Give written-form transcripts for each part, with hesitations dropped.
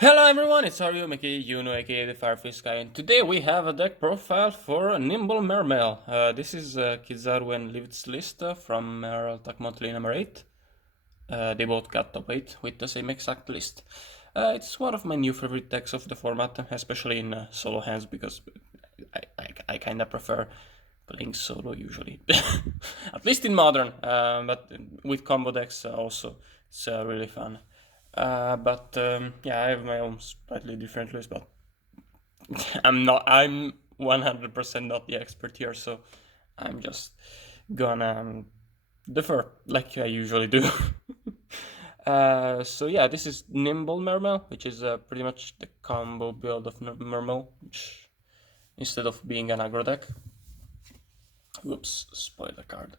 Hello everyone, it's Arium, aka Juno, aka the Firefish guy, and today we have a deck profile for Nimble Mermail. This is Kizaru and Livid's list from Merle Attack Monthly number 8. They both got top 8 with the same exact list. It's one of my new favorite decks of the format, especially in solo hands, because I kinda prefer playing solo usually. At least in modern, but with combo decks also, it's really fun. Yeah, I have my own slightly different list, but I'm 100% not the expert here, so I'm just gonna defer like I usually do. So yeah, this is Nimble Mermail, which is pretty much the combo build of Mermail, which instead of being an aggro deck. Whoops, spoiler card.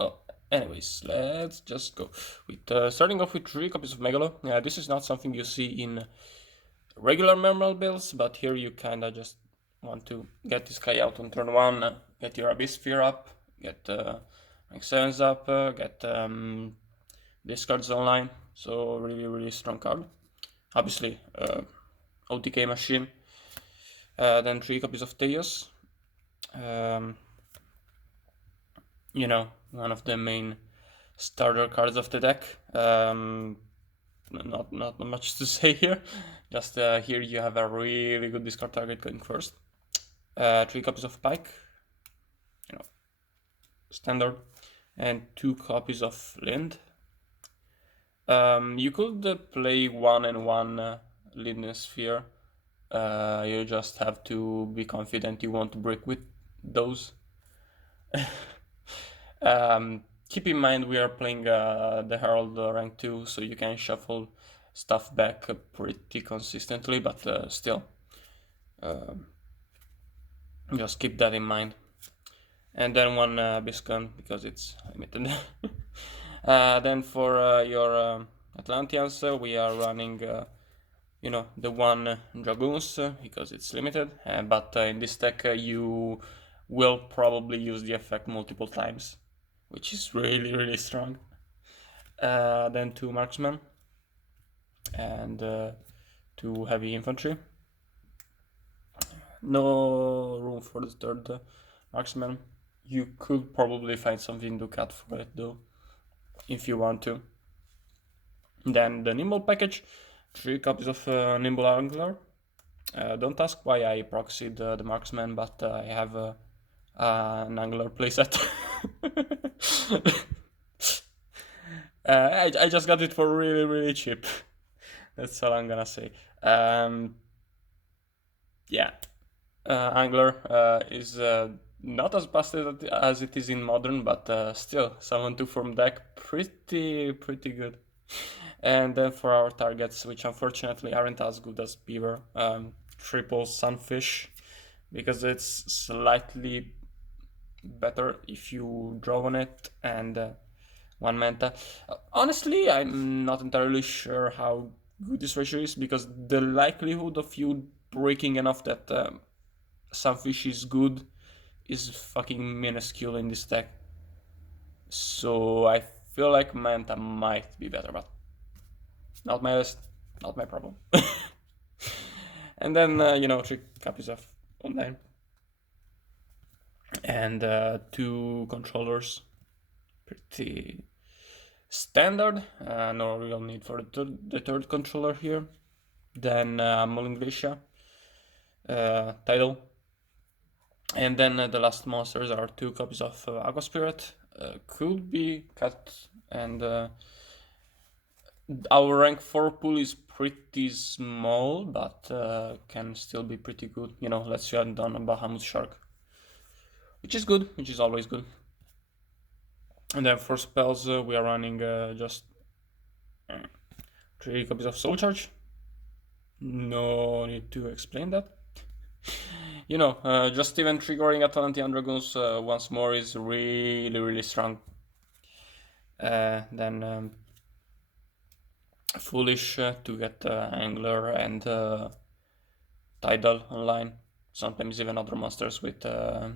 Oh, anyways, let's just go with starting off with 3 copies of Megalo. Yeah, this is not something you see in regular Mermail builds, but here you kinda just want to get this guy out on turn 1, get your Abyss Sphere up, get rank 7s up, get discards online. So really strong card. Obviously, OTK machine. Then 3 copies of Teos. You know, one of the main starter cards of the deck. Not much to say here. Just here you have a really good discard target going first. 3 copies of Pike, you know, standard, and 2 copies of Lind. You could play 1 and 1 Linden Sphere. You just have to be confident you won't break with those. Keep in mind we are playing the Herald rank 2, so you can shuffle stuff back pretty consistently, but still, just keep that in mind. And then 1 Biscon, because it's limited. Then for your Atlanteans, we are running, the 1 Dragoons, because it's limited, but in this deck you will probably use the effect multiple times, which is really strong. Then 2 Marksmen and 2 Heavy Infantry. No room for the 3rd Marksman. You could probably find something to cut for it though, if you want to. Then the Nimble package, 3 copies of Nimble Angler. Don't ask why I proxied the Marksman, but I have an Angler playset. I just got it for really cheap. That's all I'm gonna say. Yeah, Angler is not as busted as it is in modern, but still, summon 2 from deck, pretty good. And then for our targets, which unfortunately aren't as good as Beaver, triple Sunfish, because it's slightly better if you draw on it, and 1 Manta. Honestly, I'm not entirely sure how good this ratio is, because the likelihood of you breaking enough that Sunfish is good is fucking minuscule in this deck. So I feel like Manta might be better, but not my list, not my problem. And then, 3 copies of online. And 2 controllers. Pretty standard. No real need for the third controller here. Then Molingvisha, Tidal. And then the last monsters are 2 copies of Aqua Spirit. Could be cut, and our rank 4 pool is pretty small, but can still be pretty good. Let's shut down a Bahamut Shark, which is good, which is always good. And then for spells, we are running just 3 copies of Soul Charge. No need to explain that. Just even triggering Atlantean Dragoons once more is really strong. Then Foolish to get Angler and Tidal online. Sometimes even other monsters with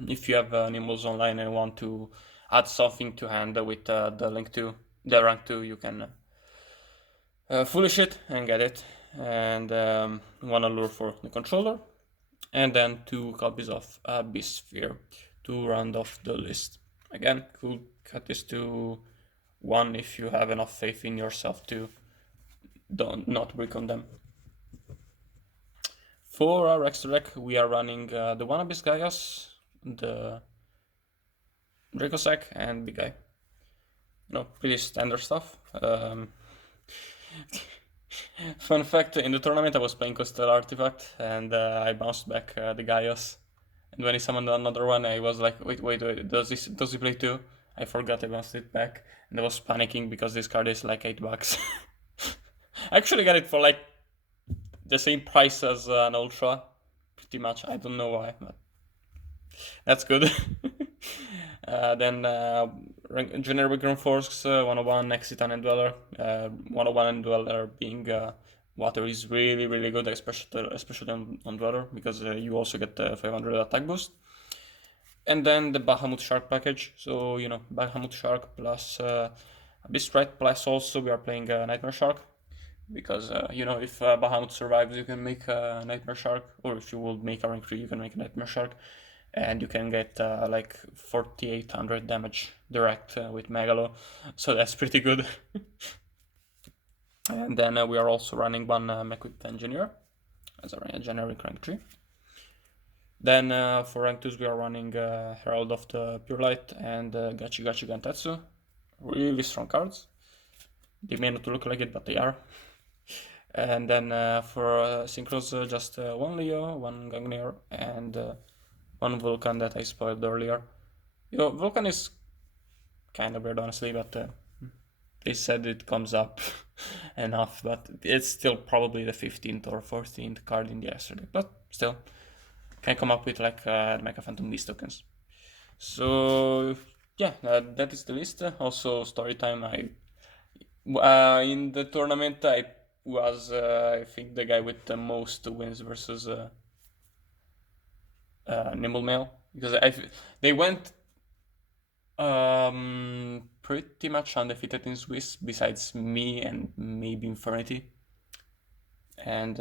if you have Nimbles online and want to add something to hand with the rank 2, you can Foolish it and get it. and one allure for the controller, and then 2 copies of Beast Sphere to round off the list. Again, could cut this to 1 if you have enough faith in yourself to not brick on them. For our extra deck, we are running the One Abyss Gaius, the Dracossack, and Big Eye. Pretty standard stuff. Fun fact, in the tournament I was playing Coastal Artifact, and I bounced back the Gaius. And when he summoned another one, I was like, wait, does he play 2? I forgot I bounced it back, and I was panicking because this card is like $8. I actually got it for like the same price as an Ultra, pretty much. I don't know why, but that's good. Then generic Ground Force, 101, Exitan and Dweller. 101 and Dweller being water is really, really good, especially on Dweller, because you also get 500 attack boost. And then the Bahamut Shark package. So, Bahamut Shark plus Abyss Strike, plus also we are playing Nightmare Shark. Because, if Bahamut survives, you can make a Nightmare Shark, or if you will make a rank 3, you can make a Nightmare Shark. And you can get like 4800 damage direct with Megalo, so that's pretty good. And then we are also running one Mech-Whipped Engineer as a generic rank 3. Then for rank 2s we are running Herald of the Pure Light and Gachi Gachi Gantetsu. Really strong cards. They may not look like it, but they are. And then for Synchros, just one Leo, one Gangneer, and one Vulcan that I spoiled earlier. Vulcan is kind of weird, honestly, but they said it comes up enough, but it's still probably the 15th or 14th card in the yesterday. But still, can come up with like Mecha Phantom Beast tokens. So yeah, that is the list. Also, story time. In the tournament I was I think the guy with the most wins versus Nimble Mermail, because they went pretty much undefeated in Swiss, besides me and maybe Infernity. And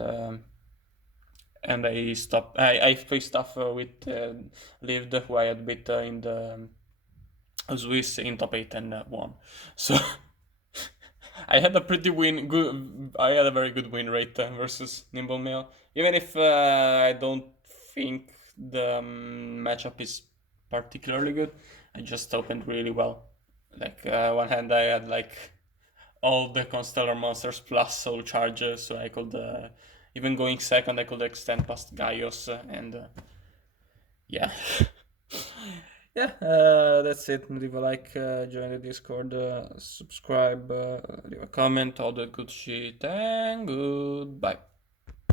I stopped. I played stuff with Lived, who I had beat in the Swiss in top 8 and won. So I had a I had a very good win rate versus Nimble Mail. Even if I don't think the matchup is particularly good, I just opened really well. Like one hand I had like all the Constellar monsters plus Soul Charge, so I could even going second I could extend past Gaius and yeah. Yeah, that's it. Leave a like, join the Discord, subscribe, leave a comment, all the good shit, and goodbye.